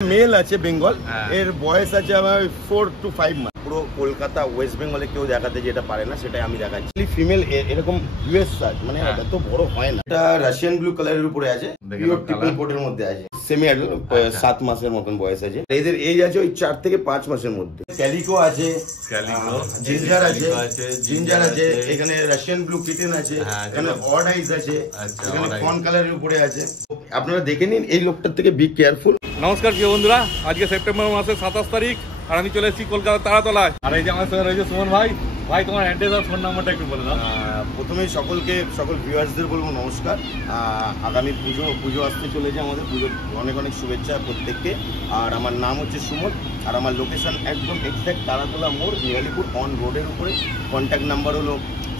Mail আছে বেঙ্গল, এর বয়স আছে আমার 4 to 5 মাস। পুরো কলকাতা ওয়েস্ট বেঙ্গলে কেউ দেখাতে যেটা পারে না সেটাই আমি দেখাচ্ছি। ফিমেল এরকম ইউএস মানে এত বড় হয় না। এটা রাশিয়ান ব্লু কালারের উপরে আছে, পিওর ট্রিপল কোটের মধ্যে আছে, সেমি অ্যাডাল্ট, 7 মাসের মতন বয়স আছে। এদের এজ আছে ওই 4 থেকে 5 মাসের মধ্যে। ক্যালিকো আছে, জিঞ্জার আছে, এখানে রাশিয়ান ব্লু কিটেন আছে, এখানে অড আইজ আছে, এখানে কন কালারের উপরে আছে। আপনারা দেখে নিন, এই লোকটার থেকে বি কেয়ারফুল। নমস্কার প্রিয় বন্ধুরা, আজকে সেপ্টেম্বর মাসের 27 তারিখ আর আমি চলে এসেছি কলকাতার তারাতলায়। আর এই যে আমার সঙ্গে রয়েছে সুমন ভাই। ভাই তোমার অ্যাড্রেস আর ফোন নাম্বারটা একটু বলে দাও। প্রথমেই সকল ভিউয়ার্সদের বলবো নমস্কার। আগামী পুজো আসতে চলেছে, আমাদের পুজোর অনেক অনেক শুভেচ্ছা প্রত্যেককে। আর আমার নাম হচ্ছে সুমন, আর আমার লোকেশন একদম এক্স্যাক্ট তারাতলা মোড়, নিয়ালিপুর অন রোডের উপরে। কন্ট্যাক্ট নাম্বার হলো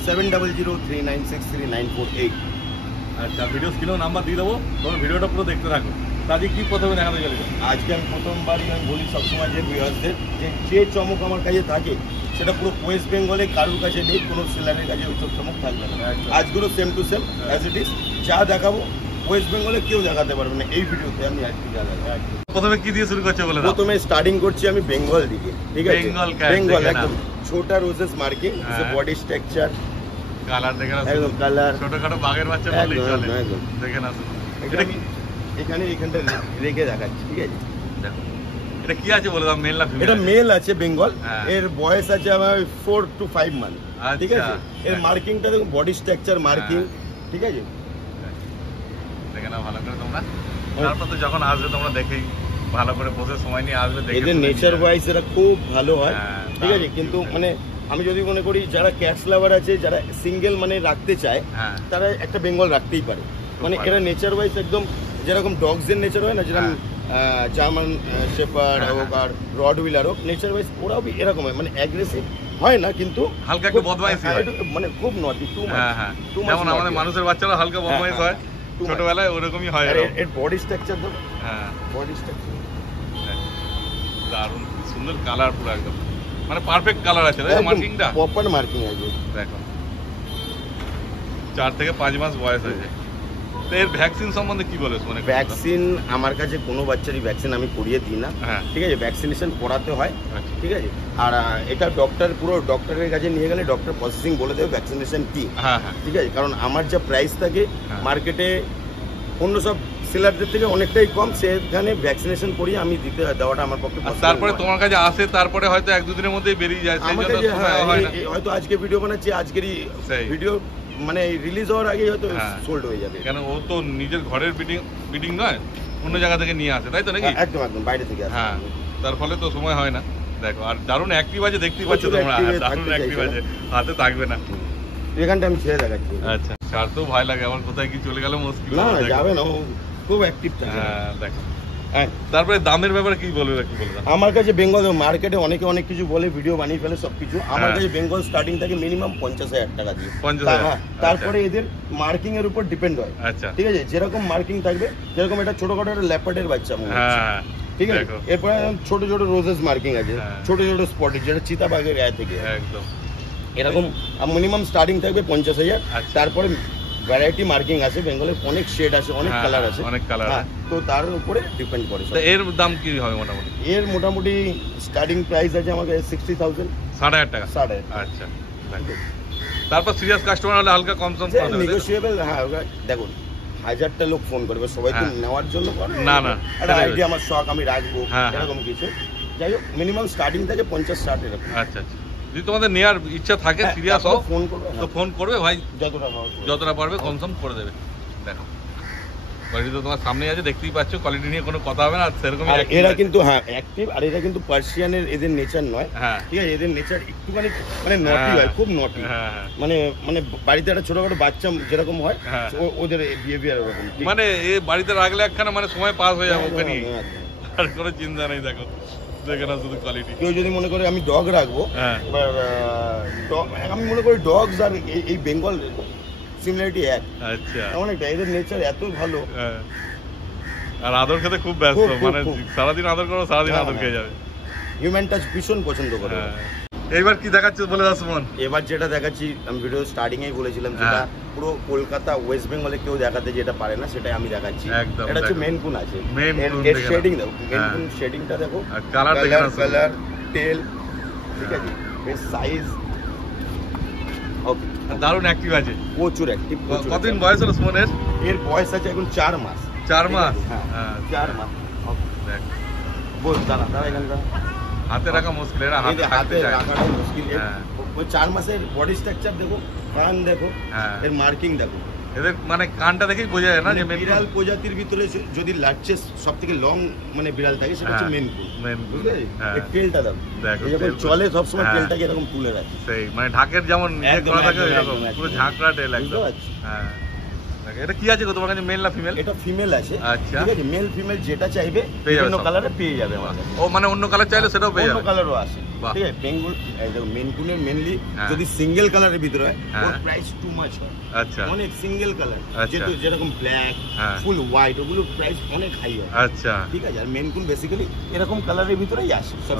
7003963948। আচ্ছা, ভিডিও স্ক্রিনেও নাম্বার দিয়ে দেবো, তোমার ভিডিওটা পুরো দেখতে থাকো। আজকে কি প্রথমে দেখাতে চলেছে? আজকে আমি প্রথমবারই আমি বলি সবসময় যে ভিউয়ার্সদের যে চমক আমার কাছে থাকে সেটা পুরো ওয়েস্ট বেঙ্গলে কারোর কাছে নেই, কোনো সেলারের কাছে ওইসব চমক থাকবে না। আজগুলো same to same as it is. যা দেখাবো ওয়েস্ট বেঙ্গলে কেউ দেখাতে পারবে না এই ভিডিওতে। আমি আজকে যা দেখাবো। প্রথমে কি দিয়ে শুরু করছে বলে দাও। প্রথমে স্টার্টিং করছি আমি বেঙ্গল দিকে, ঠিক আছে? বেঙ্গল একদম ছোটা roses marking, body structure, colour দেখে না, একদম কালার ছোটখাটো বাঘের বাচ্চা বললেই চলে। দেখে না, এটা কি এখানটা রেখে দেখাচ্ছি, ঠিক আছে? দেখো এটা কি আছে বলে দাও, মেল না ফিমেল? এটা মেল আছে বেঙ্গল, এর বয়স আছে আমার 4 to 5 মান্থ, ঠিক আছে? এর মার্কিংটা দেখো, বডি স্ট্রাকচার মার্কিং, ঠিক আছে? দেখে না ভালো করে তোমরা, তারপর তো যখন আসবে তোমরা দেখেই ভালো করে বসে সময় নিয়ে আসবে। এদের নেচার ওয়াইজ এরা খুব ভালো হয়, ঠিক আছে? কিন্তু মানে আমি যদি মনে করি যারা ক্যাটস লাভার আছে, যারা সিঙ্গেল মানে রাখতে চায়, তারা একটা বেঙ্গল রাখতেই পারে। মানে এরা নেচার ওয়াইজ একদম যেরকম ডগস এর নেচার হয় না, যেরকম জার্মান শেপার্ড হোক আর রড হুইলার হোক, নেচার ওয়াইজ ওরাও এরকম হয়। মানে অ্যাগ্রেসিভ হয় না, কিন্তু হালকা একটু বদমাইশি হয়, মানে খুব নটি, টু মাচ। যেমন আমাদের মানুষের বাচ্চারা হালকা বদমাইশ হয় ছোটবেলায়, ওরকমই হয়। এর বডি স্ট্রাকচার তো, বডি স্ট্রাকচার দারুণ সুন্দর, কালার পুরো একদম মানে পারফেক্ট কালার আছে। মার্কিংটা প্রপার মার্কিং আছে। দেখো 4 থেকে 5 মাস বয়স আছে। তো এর ভ্যাকসিন সম্বন্ধে কি বলে? ভ্যাকসিন আমার কাছে কোনো বাচ্চারই ভ্যাকসিন আমি করিয়ে দিই না, ঠিক আছে? ভ্যাকসিনেশন করাতে হয়, ঠিক আছে? আর এটা পুরো ডক্টরের কাছে নিয়ে গেলে ডক্টর প্রসেসিং বলে দেবে ভ্যাকসিনেশন কি, ঠিক আছে? কারণ আমার যা প্রাইস থাকে মার্কেটে অন্য সব সেলারদের থেকে অনেকটাই কম, সেখানে ভ্যাকসিনেশন করিয়ে আমি দেওয়াটা আমার পক্ষে। তারপরে তোমার কাছে আসে, তারপরে হয়তো 1-2 দিনের মধ্যেই বেরিয়ে যায়। হয়তো আজকে ভিডিও বানাচ্ছি, আজকেরই ভিডিও মানে রিলিজ হওয়ার আগে হয়তো সোল্ড হয়ে যাবে। কেন ও তো নিজের ঘরের বিডিং নয়, অন্য জায়গা থেকে নিয়ে আসে, তাই তো নাকি? একদম বাইরে থেকে আসে। তার ফলে তো সময় হয় না। দেখো আর দারুণ অ্যাক্টিভ আছে, দেখতেই পাচ্ছ তোমরা, দারুণ অ্যাক্টিভ আছে, হাতে থাকবে না। এখানটা আমি ছেড়ে দেখাচ্ছি। আচ্ছা, কার তো ভয় লাগে আমার কোথায় কি চলে গেল মুশকিল। না যাবে না, খুব অ্যাক্টিভ থাকে। দেখো তারপরে দামের ব্যাপারে কি বলবে? আমার কাছে বেঙ্গল মার্কেটে অনেকে অনেক কিছু বলে, ভিডিও বানিয়ে ফেলে সবকিছু। আমার কাছে বেঙ্গল স্টার্টিং থাকে মিনিমাম 50,000 টাকা দিয়ে। তারপরে এদের মার্কিং এর উপর ডিপেন্ড হয়, ঠিক আছে? যেরকম মার্কিং থাকবে, যেরকম এটা ছোটখাটো একটা ল্যাপার্ডের বাচ্চা মনে হচ্ছে, ঠিক আছে? এরপরে ছোট ছোট রোজেস মার্কিং আছে, ছোট ছোট স্পটের, যেটা চিতাবাঘের গায়ে থেকে একদম এরকম। মিনিমাম স্টার্টিং থাকবে 50,000। তারপরে ভ্যারাইটি মার্কিং আছে, বেঙ্গলের অনেক শেড আছে, অনেক কালার আছে, তো তার উপরে ডিপেন্ড করে। এর দাম কি হবে মোটামুটি? এর মোটামুটি স্টার্টিং প্রাইস আছে আমাকে 60,000, 6,500 টাকা। 6,500। আচ্ছা, তারপর সিরিয়াস কাস্টমার হলে হালকা কম সম করে দেবে, নেগোশিয়েবল। দেখুন 1000টা লোক ফোন করবে, সবাই তো নেওয়ার জন্য করে না। একটা আইডিয়া, আমার শখ, আমি রাখবো এরকম কিছু। যাই হোক, মিনিমাম স্টার্টিং থেকে 50-60 এরকম। আচ্ছা, যদি তোমাদের নেওয়ার ইচ্ছা থাকে সিরিয়াস হোক, ফোন করবে, তো ফোন করবে ভাই, যতটা পারবে কনসার্ন করে দেবে। দেখো কোয়ালিটি তো তোমার সামনে আছে, দেখতেই পাচ্ছ, কোয়ালিটি নিয়ে কোনো কথা হবে না। সেরকম এরা কিন্তু অ্যাক্টিভ, আর এটা কিন্তু পার্সিয়ানের এদের নেচার নয়, ঠিক আছে? এদের নেচার একটুখানি মানে নটি হয়, খুব নটি। মানে বাড়িতে একটা ছোটখাটো বাচ্চা যেরকম হয়, ওদের বিহেভিয়ার ওরকম। মানে এ বাড়িতে রাখলে একখানা মানে সময় পাস হয়ে যাবে ওকে নিয়ে, আর কোনো চিন্তা নেই। দেখো শুধু কোয়ালিটি। কেউ যদি মনে করে আমি ডগ রাখবো, আমি মনে করি ডগস আর এই বেঙ্গল সিমিলারিটি এক। আচ্ছা, অনেকটা এদের নেচার এত ভালো, আর আদর খেতে খুব ব্যস্ত, মানে সারাদিন আদর করো, সারাদিন আদর খেয়ে যাবে। হিউম্যান টাচ ভীষণ পছন্দ করে। এইবার কি দেখাচ্ছ বলে দাও সুমন। এবার যেটা দেখাচ্ছি আমি ভিডিও স্টার্টিং এই বলেছিলাম, যেটা পুরো কলকাতা ওয়েস্ট বেঙ্গলে কেউ দেখাতে যেটা পারে না সেটাই আমি দেখাচ্ছি। একদম এটা হচ্ছে মেনকুন আছে, মেনকুন এর শেডিং দেখো, মেনকুন শেডিংটা দেখো, কালার দেখো, কালার টেল, ঠিক আছে, এর সাইজ ওকে, দারুণ অ্যাক্টিভ আছে, প্রচুর অ্যাক্টিভ। কতদিন বয়স হলো সুমনের? এর বয়স আছে এখন 4 মাস। 4 মাস? হ্যাঁ 4 মাস। দেখ বল দাঁড়া এখানে হাতে রাখা মুশকিল, এরা হাতে রাখাটাই মুশকিল। ওই 4 মাসের বডি স্ট্রাকচার দেখো, কান দেখো, এর মার্কিং দেখো, এদের মানে কানটা দেখেই বোঝা যায় না যে বিড়াল প্রজাতির ভিতরে যদি লার্জেস্ট সবথেকে লং মানে বিড়াল থাকে সেটা হচ্ছে মেনকুন। বুঝলে এই টেলটা দেখো, এই যখন চলে সব সময় টেলটাকে এরকম তুলে রাখে, সেই মানে ঢাকের যেমন নিচে করা থাকে এরকম পুরো ঝাঁকড়া টেল একদম। হ্যাঁ এটা কি আছে গো তোমার কাছে, মেল না ফিমেল? এটা ফিমেল আছে। আচ্ছা ঠিক আছে, মেল ফিমেল যেটা চাইবে বিভিন্ন কালারে পেয়ে যাবে আমার কাছে। ও মানে অন্য কালার চাইলে সেটাও পেয়ে যাবে, অন্য কালারও আছে। ঠিক আছে, বেঙ্গল এই দেখো মেনকুনের মেনলি যদি সিঙ্গেল কালারের ভিতরে হয় ওর প্রাইস টু মাচ হয়। আচ্ছা অনেক সিঙ্গেল কালার যেহেতু যেরকম ব্ল্যাক ফুল হোয়াইট ওগুলো প্রাইস অনেক হাই হয়। আচ্ছা ঠিক আছে, আর মেনকুন বেসিক্যালি এরকম কালারের ভিতরেই আসে সব।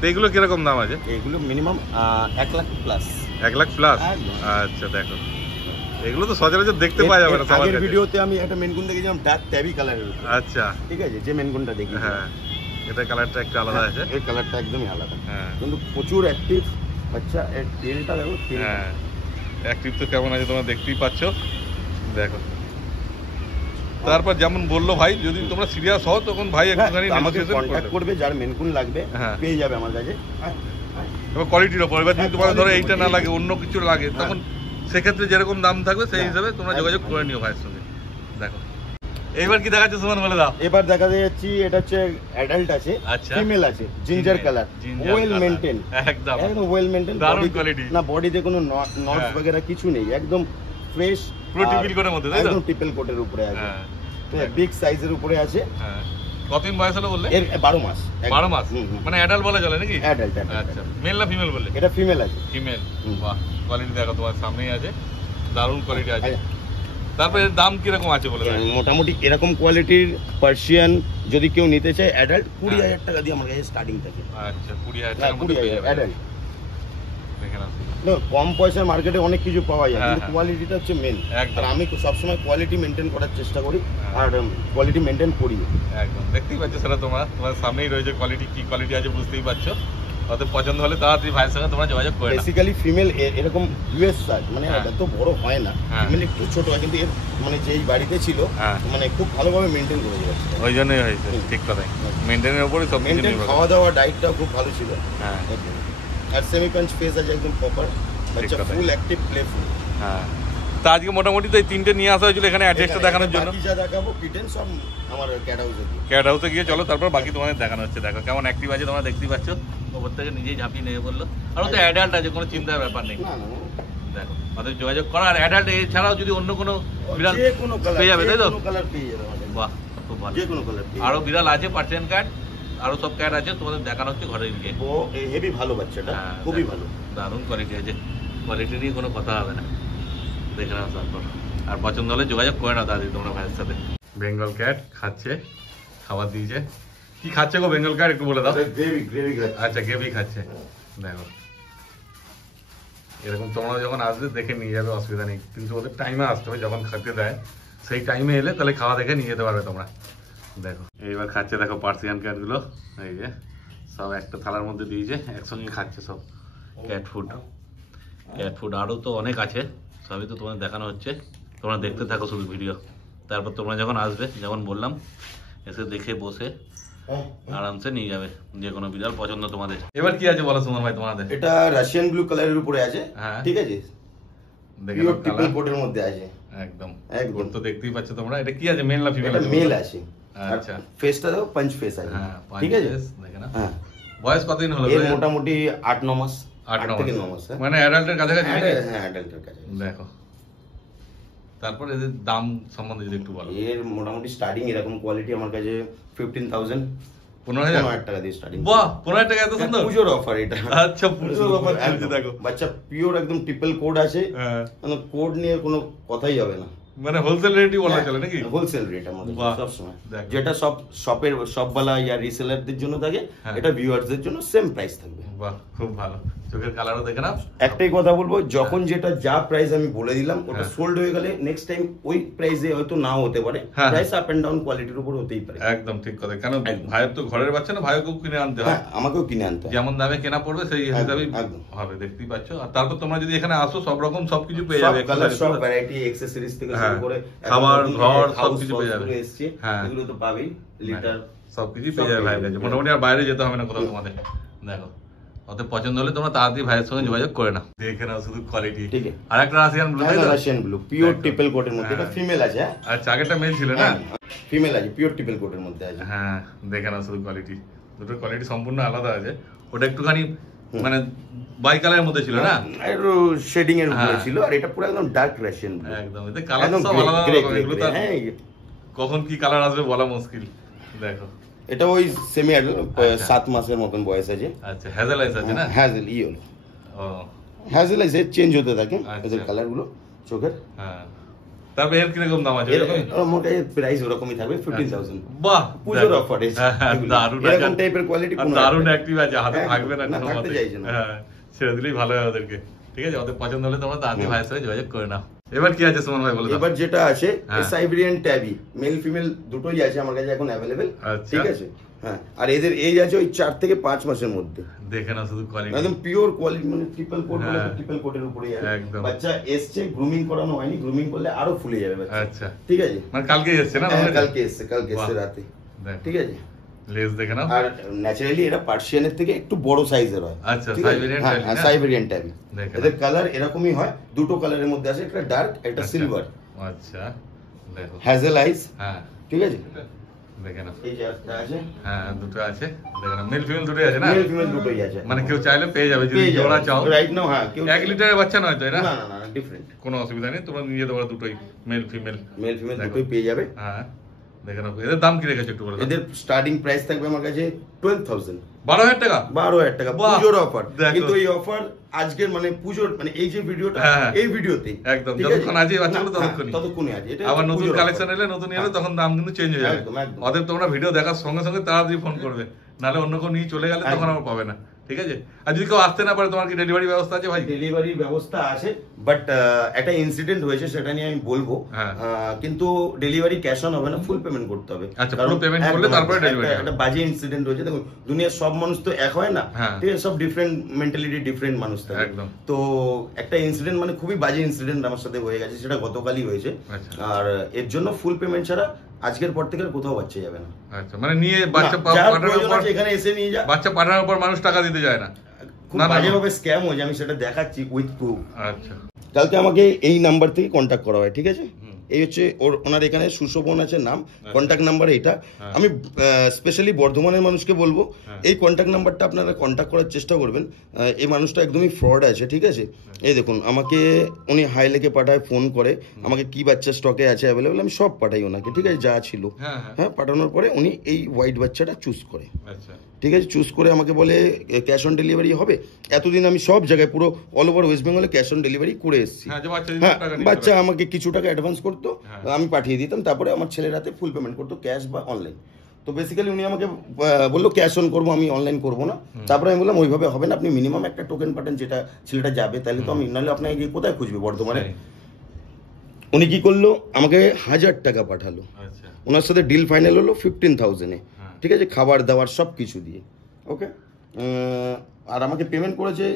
তো এগুলো কিরকম দাম আছে? এগুলো minimum 1 lakh plus. 1 lakh plus? আচ্ছা দেখো এগুলো তো সচরাচর দেখতে পাওয়া যাবে না। আগের ভিডিওতে আমি একটা মেনকুন দেখেছিলাম ডার্ক ট্যাবি কালারের। আচ্ছা ঠিক আছে, যে মেনকুনটা দেখি হ্যাঁ এটা কালারটা একটু আলাদা আছে, এর কালারটা একদমই আলাদা। হ্যাঁ কিন্তু প্রচুর অ্যাক্টিভ বাচ্চা। এর টেলটা দেখো, হ্যাঁ অ্যাক্টিভ তো কেমন আছে তোমরা দেখতেই পাচ্ছো। দেখো তারপর যেমন বললো ভাই, যদি তোমরা সিরিয়াস হও তখন ভাই একটুখানি আমাকে কন্টাক্ট করবে, যার মেনকুন লাগবে পেয়ে যাবে আমার কাছে। এবার কোয়ালিটির উপর, এবার যদি তোমার ধরো এইটা না লাগে অন্য কিছু লাগে তখন সেক্ষেত্রে যেরকম দাম থাকবে সেই হিসাবে তোমরা যোগাযোগ করে নিও ভাইয়ের সঙ্গে। দেখো এইবার কি দেখাচ্ছে সুমন বলে দাও। এবার দেখাতে যাচ্ছি, এটা হচ্ছে অ্যাডাল্ট আছে, ফিমেল আছে, জিঞ্জার কালার, ওয়েল মেইনটেইন, একদম ওয়েল মেইনটেইন, দারুণ কোয়ালিটি না, বডিতে কোনো নটস वगैरह কিছু নেই, একদম ফ্রেশ, পুরো টিপিল কোটের মধ্যে, তাই তো? একদম টিপিল কোটের উপরে আছে। হ্যাঁ বিগ সাইজের উপরে আছে। হ্যাঁ কতদিন বয়স হলো বললে? এর 12 মাস। 12 মাস মানে অ্যাডাল্ট বলা চলে নাকি? অ্যাডাল্ট। আচ্ছা মেল না ফিমেল বললে? এটা ফিমেল আছে। ফিমেল, বাহ কোয়ালিটি দেখো তোমার সামনেই আছে, দারুণ কোয়ালিটি আছে। তারপরে এর দাম কি রকম আছে বলে দাও? মোটামুটি এরকম কোয়ালিটির পার্সিয়ান যদি কেউ নিতে চায় অ্যাডাল্ট 20000 টাকা দিয়ে আমার কাছে স্টার্টিং থাকে। আচ্ছা 20000 টাকার মধ্যে পেয়ে যাবে অ্যাডাল্ট। দেখেন না কম পয়সার মার্কেটে অনেক কিছু পাওয়া যায়, কিন্তু কোয়ালিটিটা হচ্ছে মেন। আর আমি সবসময় কোয়ালিটি মেনটেন করার চেষ্টা করি, আর কোয়ালিটি মেনটেন করি একদম। দেখতেই পাচ্ছ সেটা তোমার সামনেই রয়েছে, কোয়ালিটি কি কোয়ালিটি আছে বুঝতেই পারছো। অত পছন্দ হলে তাড়াতাড়ি ভাইয়ের সঙ্গে তোমরা যোগাযোগ করে নাও। বেসিক্যালি ফিমেল এরকম ইউএস সাইজ মানে এত বড় হয় না, ফিমেল একটু ছোট হয়, কিন্তু এর মানে যেই বাড়িতে ছিল মানে খুব ভালোভাবে মেনটেন করে যাচ্ছে, ওই জন্যই হয়েছে। ঠিক কথাই, মেনটেনের উপরে সব কিছু নির্ভর করে। খাওয়া দাওয়া ডায়েটটাও খুব ভালো ছিল। হ্যাঁ আর সেমি পাঞ্চ ফেস আছে একদম প্রপার, বাচ্চা ফুল অ্যাক্টিভ প্লেফুল। হ্যাঁ তা আজকে মোটামুটি তো এই তিনটে নিয়ে আসা হয়েছিল এখানে অ্যাড্রেসটা দেখানোর জন্য। বাকি যা দেখাবো কিটেন সব আমার ক্যাট হাউসে গিয়ে চলো তারপর বাকি তোমাদের দেখানো হচ্ছে। দেখো কেমন অ্যাক্টিভ আছে তোমরা দেখতেই পাচ্ছ, ওপর থেকে নিজেই ঝাঁপিয়ে নেবে বললো। আর ও তো অ্যাডাল্ট আছে, কোনো চিন্তার ব্যাপার নেই। দেখো ওদের যোগাযোগ করা, আর অ্যাডাল্ট এছাড়াও যদি অন্য কোনো বিড়াল পেয়ে যাবে, তাই তো? বাহ খুব ভালো, যে কোনো কালার। আরো বিড়াল আছে পার্সিয়ান ক্যাট, আরো সব ক্যাট আছে, তোমাদের দেখানো হচ্ছে ঘরে গিয়ে। ও হেভি ভালো বাচ্চাটা, খুবই ভালো, দারুণ কোয়ালিটি আছে, কোয়ালিটি নিয়ে কোনো কথা হবে না। দেখে নাও তারপর, আর পছন্দ হলে যোগাযোগ করে নাও তাড়াতাড়ি তোমরা ভাইয়ের সাথে। বেঙ্গল ক্যাট খাচ্ছে, খাবার দিয়েছে। কি খাচ্ছে গো বেঙ্গল ক্যাট একটু বলে দাও। গ্রেভি খাচ্ছে। আচ্ছা গ্রেভি খাচ্ছে। দেখো এরকম তোমরা যখন আসবে দেখে নিয়ে যাবে, অসুবিধা নেই, কিন্তু ওদের টাইমে আসতে হবে, যখন খেতে দেয় সেই টাইমে এলে তাহলে খাওয়া দেখে নিয়ে যেতে পারবে তোমরা। দেখো এইবার খাচ্ছে, দেখো পার্সিয়ান ক্যাটগুলো এই যে সব একটা থালার মধ্যে দিয়েছে, একসঙ্গে খাচ্ছে সব ক্যাট ফুড। ক্যাট ফুড আরও তো অনেক আছে, সবই তো তোমাদের দেখানো হচ্ছে, তোমরা দেখতে থাকো শুধু ভিডিও। তারপর তোমরা যখন আসবে, যেমন বললাম, এসে দেখে বসে আরামসে নিয়ে যাবে যে কোনো বিড়াল পছন্দ তোমাদের। এবার কি আছে বলো সুমন ভাই তোমাদের? এটা রাশিয়ান ব্লু কালারের উপরে আছে। হ্যাঁ ঠিক আছে, পিওর ট্রিপল কোটের মধ্যে আছে। একদম একদম তো দেখতেই পাচ্ছ তোমরা। এটা কি আছে, মেল না ফিমেল? এটা মেল আছে। আচ্ছা ফেসটা দেখো পাঞ্চ ফেস আছে। হ্যাঁ ঠিক আছে, দেখে না। হ্যাঁ বয়স কতদিন হলো? এর মোটামুটি 8-9 মাস। 8 থেকে 9 মাস মানে অ্যাডাল্টের কাছাকাছি। হ্যাঁ অ্যাডাল্টের কাছে। দেখো তারপর এদের দাম সম্বন্ধে যদি একটু বলো। এর মোটামুটি স্টার্টিং এরকম কোয়ালিটি আমার কাছে 15,000 15,000 টাকা দিয়ে স্টার্টিং। বাহ 15,000 টাকা এত সুন্দর পুজোর অফার এটা। আচ্ছা পুজোর অফার। দেখো বাচ্চা পিওর একদম ট্রিপল কোড আছে, মানে কোড নিয়ে কোনো কথাই হবে না। মানে হোলসেল রেটই বলা চলে নাকি? হোলসেল রেট আমাদের বাহ, সব সময়, দেখো। যেটা সব শপের শপওয়ালা ইয়া রিসেলারদের জন্য থাকে, হ্যাঁ। এটা ভিউয়ারদের জন্য সেম প্রাইস থাকবে। বাহ, খুব ভালো। চোখের কালারও দেখে নাও। একটাই কথা বলবো, যখন যেটা যা প্রাইস আমি বলে দিলাম ওটা হ্যাঁ। সোল্ড হয়ে গেলে নেক্সট টাইম ওই প্রাইসে হয়তো নাও হতে পারে, হ্যাঁ। প্রাইস আপ এন্ড ডাউন কোয়ালিটির উপর হতেই পারে। একদম ঠিক কথা, কারণ একদম। ভাইয়ের তো ঘরের বাচ্চা না, ভাইকেও কিনে আনতে হয়, হ্যাঁ, আমাকেও কিনে আনতে হয়। যেমন দামে কেনা পড়বে সেই একদম, হিসাবেই একদম। হবে, দেখতেই পাচ্ছ। আর তারপর তোমরা যদি এখানে আসো সব রকম সবকিছু পেয়ে সব যাবে, কালার, সব ভ্যারাইটি, অ্যাকসেসরিজ থেকে হ্যাঁ। শুরু করে খাবার, এখন ঘর, house সবকিছু পেয়ে যাবে। গুলো এসছে, হ্যাঁ। এগুলো তো পাবেই, লিটার সবকিছু সব পেয়ে যাবে পেয়ে ভাইয়ের যাবে। কাছে, মোটামুটি আর বাইরে যেতে হবে না কোথাও তোমাদের। দেখো, অত পছন্দ হলে তোমরা তাড়াতাড়ি ভাইয়ের সঙ্গে যোগাযোগ করে নাও, দেখে নাও শুধু কোয়ালিটি। ঠিক আছে। আর একটা Russian blue, Russian blue pure একদম। ট্রিপল কোটের মধ্যে, এটা হ্যাঁ। ফিমেল আছে। হ্যাঁ, আচ্ছা, আগেরটা মেল ছিল না? ফিমেল আছে, পিওর ট্রিপল কোটের মধ্যে আছে। হ্যাঁ, দেখে নাও শুধু কোয়ালিটি, দুটোর কোয়ালিটি সম্পূর্ণ আলাদা আছে। ওটা একটুখানি মানে বাই কালারের মধ্যে ছিল না, একটু শেডিং এর উপরে হ্যাঁ। ছিল, আর এটা পুরো একদম ডার্ক রাশিয়ান ব্লু। একদম। এতে কালার সব আলাদা রকম, এগুলো তো আর কখন কি কালার আসবে বলা মুশকিল। দেখো, এটা ওই সেমি অ্যাডাল্ট, আচ্ছা। 7 মাসের মতন বয়স আছে। আচ্ছা, হ্যাজেলাইস আছে না? হ্যাজেল ইয়েলো, ও হ্যাজেল আছে, চেঞ্জ হতে থাকে আচ্ছা। এদের কালার গুলো চোখের। হ্যাঁ, তারপরে এর কিরকম দাম আছে? আমার কাছে প্রাইস ওরকমই থাকবে, 15,000। বাহ, পুজোর দেখো। অফার হ্যাঁ, দারুণ এরকম টাইপের কোয়ালিটি আর দারুণ অ্যাক্টিভ আছে, হাতে একদম, থাকবে না না, কোনো থাকতে মতে। চাইছে না। হ্যাঁ, ছেড়ে দিলেই ভালো হয় ওদেরকে। ঠিক আছে, ওদের পছন্দ হলে তোমরা তাড়াতাড়ি ভাইয়ের সাথে যোগাযোগ করে নাও। এবার কি আছে সুমন ভাই, বলে দাও। এবার যেটা আছে হ্যাঁ। সাইবেরিয়ান ট্যাবি, মেল ফিমেল দুটোই আছে আমার কাছে এখন অ্যাভেলেবেল। আচ্ছা। ঠিক আছে। হ্যাঁ, আর এদের এজ আছে ওই 4 থেকে 5 মাসের মধ্যে। দেখে নাও শুধু কোয়ালিটি, একদম পিওর কোয়ালিটি, মানে ট্রিপল কোট বলে হ্যাঁ। ট্রিপল কোটের উপরেই আছে। একদম। বাচ্চা এসছে, গ্রুমিং করানো হয়নি, গ্রুমিং করলে আরো ফুলে যাবে বাচ্চা। আচ্ছা, ঠিক আছে। মানে কালকে এসছে না? হ্যাঁ, কালকে এসছে রাতে। দেখো, ঠিক আছে। লেজ দেখে নাও। আর ন্যাচারালি এরা পার্সিয়ানের থেকে একটু বড় সাইজের হয়। আচ্ছা, ঠিক আছে? সাইবেরিয়ান হ্যাঁ, ট্যাবি না? Siberian tabby. দেখে এদের কালার এরকমই হয়, দুটো কালারের মধ্যে আছে, একটা ডার্ক, একটা আচ্ছা। সিলভার। আচ্ছা, দেখো। হ্যাজেল আইস। হ্যাঁ, ঠিক আছে। দেখে নাও। এই যে একটা আছে, হ্যাঁ, দুটো আছে, দেখে নাও। মেল ফিমেল দুটোই আছে না? মেল ফিমেল দুটোই আছে। মানে কেউ চাইলে পেয়ে যাবে যদি পেয়ে যাবে। জোড়া চাও। রাইট নাও, হ্যাঁ, কেউ 1 লিটারের বাচ্চা নয় তো এরা? না না না, ডিফারেন্ট। কোনো অসুবিধা নেই, তোমরা নিয়ে যেতে পারো দুটোই, মেল ফিমেল। মেল ফিমেল দেখো। দুটোই পেয়ে যাবে। হ্যাঁ, দেখে নাও। এদের দাম কি রেখেছো একটু বলে দাও। এদের স্টার্টিং প্রাইস থাকবে আমার কাছে 12,000। 12,000 টাকা? 12,000 টাকা বাহ, পুজোর অফার। দেখো। কিন্তু এই অফার আজকের মানে পুজোর, মানে এই যে ভিডিওটা, হ্যাঁ। এই ভিডিওতেই একদম, ঠিক আছে? যতক্ষণ আছে এই বাচ্চাগুলো না, হ্যাঁ, ততক্ষণই। ততক্ষণই আছে। এটা আবার হচ্ছে নতুন পুজোর কালেকশন offer। এলে, নতুন এলে হ্যাঁ। তখন দাম কিন্তু চেঞ্জ হয়ে যাবে। একদম, একদম। অতএব তোমরা ভিডিও দেখার সঙ্গে সঙ্গে তাড়াতাড়ি ফোন করবে, নাহলে অন্য কেউ নিয়ে চলে গেলে তখন একদম। আবার পাবে না। ঠিক আছে। আর যদি কেউ আসতে না পারে, তোমার কি ডেলিভারি ব্যবস্থা আছে ভাই? ডেলিভারির ব্যবস্থা আছে, বাট একটা ইনসিডেন্ট হয়েছে, সেটা নিয়ে আমি বলবো। হ্যাঁ। কিন্তু ডেলিভারি ক্যাশ অন হবে না, ফুল পেমেন্ট করতে হবে। আচ্ছা, কারণ পুরো পেমেন্ট করলে একদম, তারপরে ডেলিভারি হবে। একটা বাজে ইনসিডেন্ট হয়েছে। দেখুন, দুনিয়ার সব মানুষ তো এক হয় না। হ্যাঁ। ঠিক আছে, সব ডিফারেন্ট মেন্টালিটি, ডিফারেন্ট মানুষ থাকে। একদম। তো একটা ইনসিডেন্ট, মানে খুবই বাজে ইনসিডেন্ট আমার সাথে হয়ে গেছে, সেটা গতকালই হয়েছে। আচ্ছা। আর এর জন্য ফুল পেমেন্ট ছাড়া আজকের পর থেকে আর কোথাও বাচ্চা যাবে না। আচ্ছা, মানে নিয়ে বাচ্চা না, যার পাঠানোর প্রয়োজন পর, আছে এখানে এসে নিয়ে যা। বাচ্চা পাঠানোর পর মানুষ টাকা দিতে যায় না? খুব না, না, না। বাজেভাবে স্ক্যাম হয়েছে, আমি সেটা দেখাচ্ছি উইথ প্রুফ। আচ্ছা। কালকে আমাকে এই নাম্বার থেকে কন্ট্যাক্ট করা হয়। ঠিক আছে। হুম। এই হচ্ছে ওনার এখানে সুশোভন আছে নাম, আচ্ছা। কন্ট্যাক্ট নাম্বার এটা। হ্যাঁ। আমি স্পেশালি বর্ধমানের মানুষকে বলবো, হ্যাঁ। এই কন্ট্যাক্ট নাম্বারটা আপনারা কন্ট্যাক্ট করার চেষ্টা করবেন। এই মানুষটা একদমই ফ্রড আছে। ঠিক আছে। এই দেখুন, আমাকে উনি হাই লেগে পাঠায়, ফোন করে আমাকে কি বাচ্চা স্টকে আছে অ্যাভেলেবেল, আমি সব পাঠাই ওনাকে। ঠিক আছে, যা ছিল। হ্যাঁ, হ্যাঁ। হ্যাঁ, পাঠানোর পরে উনি এই হোয়াইট বাচ্চাটা চুজ করে। আচ্ছা। ঠিক আছে, চুজ করে আমাকে বলে ক্যাশ অন ডেলিভারি হবে। এতদিন আমি সব জায়গায় পুরো অল ওভার ওয়েস্ট বেঙ্গলে ক্যাশ অন ডেলিভারি করে এসেছি। হ্যাঁ, যে বাচ্চা দিলে হ্যাঁ, টাকা নিতে বাচ্চা পারে। আমাকে কিছু টাকা অ্যাডভান্স করতো, হ্যাঁ। আমি পাঠিয়ে দিতাম, তারপরে আমার ছেলের হাতে ফুল পেমেন্ট করতো, ক্যাশ বা অনলাইন। তো বেসিক্যালি উনি আমাকে বললো ক্যাশ অন করবো, আমি অনলাইন করবো না। তারপরে আমি বললাম ওইভাবে হবে না, আপনি মিনিমাম একটা টোকেন পাঠান, যেটা ছেলেটা যাবে, তাহলে তো আমি, নাহলে আপনাকে গিয়ে কোথায় খুঁজবে বর্ধমানে। সেই। উনি কি করলো, আমাকে 1,000 টাকা পাঠালো। আচ্ছা। ওনার সাথে ডিল ফাইনাল হলো 15,000-এ। হ্যাঁ। ঠিক আছে, খাবার দাবার সব কিছু দিয়ে। ওকে। আর আমাকে পেমেন্ট করেছে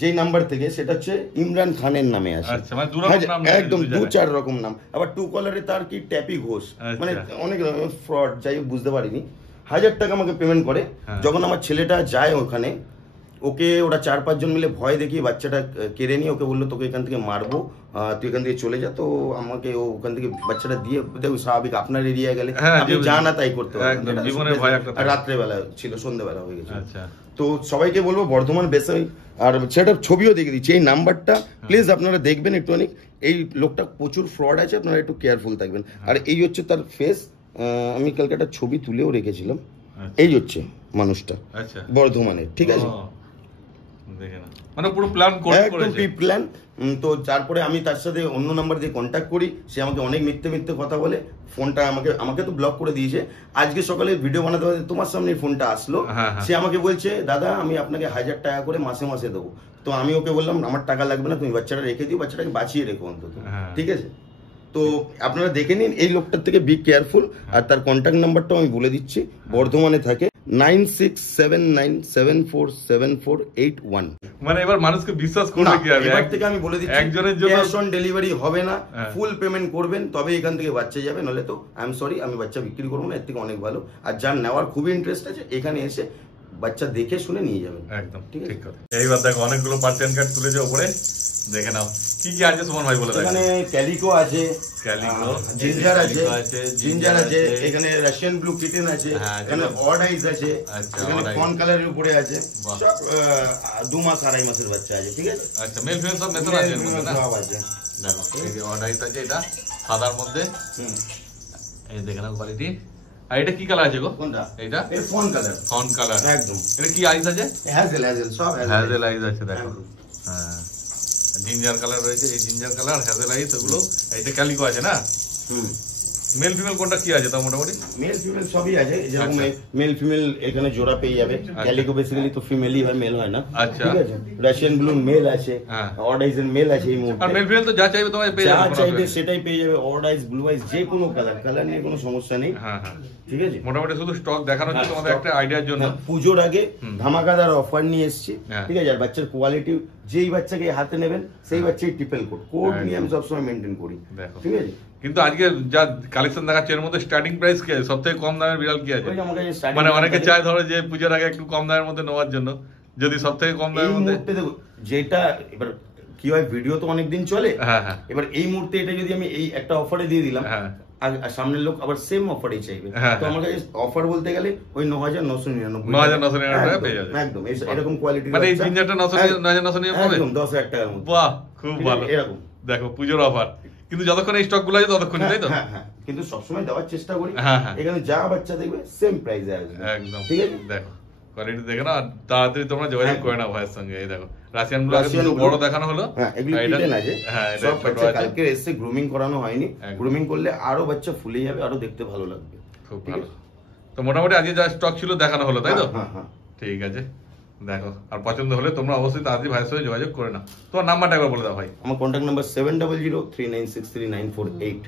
যেই নাম্বার থেকে, সেটা হচ্ছে ইমরান খানের নামে আছে। আচ্ছা, মানে দু রকম হ্যাঁ, নাম একদম দুই জায়গায়। 2-4 রকম নাম। আবার টু কলারে তার কি ট্যাপি ঘোষ, আচ্ছা। মানে অনেক ফ্রড, যাই হোক বুঝতে পারিনি। 1,000 টাকা আমাকে পেমেন্ট করে। হ্যাঁ। যখন আমার ছেলেটা যায় ওখানে, ওকে ওরা 4-5 জন মিলে ভয় দেখিয়ে বাচ্চাটা কেড়ে নিয়ে ওকে বললো তোকে এখান থেকে মারবো, তুই এখান থেকে চলে যা। তো আমাকে ও ওখান থেকে বাচ্চাটা দিয়ে, দেখো স্বাভাবিক আপনার এরিয়ায় গেলে হ্যাঁ, আপনি যা না তাই করতে পারেন। একদম, জীবনের ভয় একটা থাকে। রাত্রেবেলা ছিল, সন্ধ্যেবেলা হয়ে গেছে। আচ্ছা। তো সবাইকে বলবো বর্ধমান বেসাই, আর সেটা ছবিও দেখে দিচ্ছি, এই নাম্বারটা প্লিজ আপনারা দেখবেন একটুখানি। এই লোকটা প্রচুর ফ্রড আছে, আপনারা একটু কেয়ারফুল থাকবেন। আর এই হচ্ছে তার ফেস, আমি কালকে একটা ছবি তুলেও রেখেছিলাম। আচ্ছা। এই হচ্ছে মানুষটা, আচ্ছা। বর্ধমানের। ঠিক আছে। ও। দেখে না মানে পুরো প্ল্যান একদম প্রি প্ল্যান। তো তারপরে আমি তার সাথে অন্য নাম্বার দিয়ে কন্ট্যাক্ট করি, সে আমাকে অনেক মিথ্যে কথা বলে, ফোনটা আমাকে তো ব্লক করে দিয়েছে। আজকে সকালে ভিডিও বানাতে বানাতে তোমার সামনে ফোনটা আসলো, সে আমাকে বলছে দাদা আমি আপনাকে 1000 টাকা করে মাসে মাসে দেবো। তো আমি ওকে বললাম আমার টাকা লাগবে না, তুমি বাচ্চাটা রেখে দিও, বাচ্চাটাকে বাঁচিয়ে রেখো অন্তত, ঠিক আছে? তো আপনারা দেখে নিন এই লোকটার থেকে বি কেয়ারফুল। আর তার কন্ট্যাক্ট নাম্বারটাও আমি বলে দিচ্ছি, বর্ধমানে থাকে 9679747481। মানে এবার মানুষকে বিশ্বাস করবে কি হবে? এবার থেকে আমি বলে দিচ্ছি একজনের জন্য ক্যাশ অন ডেলিভারি হবে না, ফুল পেমেন্ট করবেন তবে এখান থেকে বাচ্চা যাবে, নলে তো আই এম সরি আমি বাচ্চা বিক্রি করবো না, এর থেকে অনেক ভালো। আর যার নেওয়ার খুবই ইন্টারেস্ট আছে এখানে এসে বাচ্চা দেখে শুনে নিয়ে যাবেন। একদম ঠিক কথা। এইবার দেখো অনেকগুলো পার্সিয়ান ক্যাট তুলেছে উপরে, দেখে নাও কি কি আছে সুমন ভাই বলে দাও। এখানে ক্যালিকো আছে, জিঞ্জার আছে, এখানে রাশিয়ান ব্লু কিটেন আছে, এখানে অড আইস আছে, এখানে ফন কালারের উপরে আছে, সব 2 মাস 2.5 মাসের বাচ্চা আছে, ঠিক আছে? আচ্ছা মেল ফিমেল সব মেথড আছে না? সব আছে। দেখো এই যে অড আইস আছে, এটা সাদার মধ্যে, এই দেখে নাও কোয়ালিটি। আর এটা কি কালার আছে গো? কোনটা? এটা এই ফন কালার একদম। এটা কি আইস আছে? হ্যাজেল সব হ্যাজেল আইস আছে দেখো। হ্যাঁ জিঞ্জার কালার রয়েছে, এই জিঞ্জার কালার হ্যাজেল আইস এগুলো। এটা ক্যালিকো আছে না? মেল ফিমেল কোনটা কি আছে তাও মোটামুটি? মেল ফিমেল সবই আছে, যেরকম মেল ফিমেল এখানে জোড়া পেয়ে যাবে। ক্যালিকো বেসিক্যালি তো ফিমেলই হয়, মেল হয় না, ঠিক আছে? রাশিয়ান ব্লু মেল আছে, অড আইস এর মেল আছে এই মুহূর্তে। আর মেল ফিমেল তো যা চাইবে তোমায় পেয়ে যাবে, যা চাইবে সেটাই পেয়ে যাবে। অড আইস, ব্লু আইস, যে কোনো কালার নিয়ে কোনো সমস্যা নেই। হ্যাঁ ঠিক আছে, মোটামুটি শুধু স্টক দেখানো হচ্ছে তোমাদের একটা আইডিয়ার জন্য। পুজোর আগে ধামাকাদার অফার নিয়ে এসেছি, ঠিক আছে? আর বাচ্চার কোয়ালিটি, যেই বাচ্চাকে হাতে নেবেন সেই বাচ্চাই ট্রিপল কোড নিয়ে আমি সবসময় মেনটেন করি, ঠিক আছে? কিন্তু আজকে যা কালেকশন দেখাচ্ছে এর মধ্যে স্টার্টিং প্রাইস কি আছে? সবথেকে কম দামের বিড়াল কি আছে? মানে অনেকে চায় ধরো যে পূজার আগে একটু কম দামের মধ্যে নেওয়ার জন্য, যদি সবথেকে কম দামের মধ্যে যেটা এবার কি হয়, ভিডিও তো অনেকদিন চলে, এবার এই মুহূর্তে এটা যদি আমি এই একটা অফারে দিয়ে দিলাম, আর সামনের লোক আবার সেম অফারই চাইবে, তো আমার কাছে অফার বলতে গেলে ওই 9999 টাকা পেয়ে যাবে একদম এরকম কোয়ালিটি। মানে এই জিঞ্জারটা 9999 পাবে একদম 10000 টাকার মধ্যে। বাহ খুব ভালো। এরকম দেখো পূজোর অফার, কিন্তু যতক্ষণ এই স্টক গুলো আছে ততক্ষণ, তাই তো? হ্যাঁ কিন্তু সবসময় দেওয়ার চেষ্টা করি, এখানে যা বাচ্চা দেখবে সেম প্রাইসে আসবে একদম, ঠিক আছে? দেখো কোয়ালিটি দেখে না, তাড়াতাড়ি তোমরা যোগাযোগ করে নাও ভাইয়ের সঙ্গে। এই দেখো রাশিয়ান ব্লু বড় দেখানো হলো, এগুলো কিটেন আছে, সব বাচ্চা কালকে এসে গ্রুমিং করানো হয়নি, গ্রুমিং করলে আরো বাচ্চা ফুলে যাবে, আরো দেখতে ভালো লাগবে। খুব ভালো। তো মোটামুটি আজকে যা স্টক ছিল দেখানো হলো, তাই তো? ঠিক আছে, দেখো আর পছন্দ হলে তোমরা অবশ্যই তাড়াতাড়ি ভাইয়ের সঙ্গে যোগাযোগ করে নাও। তোমার নাম্বারটা একবার বলে দাও ভাই। আমার কন্ট্যাক্ট নাম্বার 7003963948।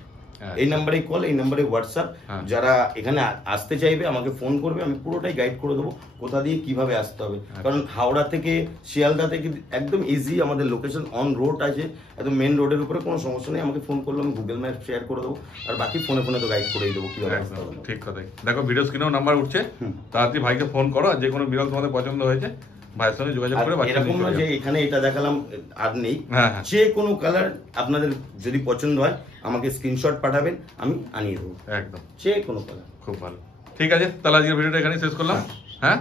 এই নাম্বারে কল, এই নাম্বারে হোয়াটসঅ্যাপ। যারা এখানে আসতে চাইবে আমাকে ফোন করবে, আমি পুরোটাই গাইড করে দেবো কোথা দিয়ে কিভাবে আসতে হবে। কারণ হাওড়া থেকে শিয়ালদা থেকে একদম ইজি আমাদের লোকেশন, অন রোড আছে, একদম মেন রোডের উপরে, কোনো সমস্যা নেই। আমাকে ফোন করলে আমি গুগল ম্যাপ শেয়ার করে দেবো, আর বাকি ফোনে তো গাইড করেই দেবো কিভাবে আসতে হবে। ঠিক কথাই। দেখো ভিডিও স্ক্রিনেও নাম্বার উঠছে, তাড়াতাড়ি ভাইকে ফোন করো, আর যে কোনো বিড়াল তোমাদের পছন্দ হয়েছে ভাইয়ের সঙ্গে যোগাযোগ করে বাচ্চা এরকম না যে এখানে এটা দেখালাম আর নেই, যে কোনো কালার আপনাদের যদি পছন্দ হয় আমাকে স্ক্রিনশট পাঠাবেন, আমি আনিয়ে দেবো একদম, যে কোনো কালার। খুব ভালো, ঠিক আছে তাহলে আজকের ভিডিওটা এখানেই শেষ করলাম। হ্যাঁ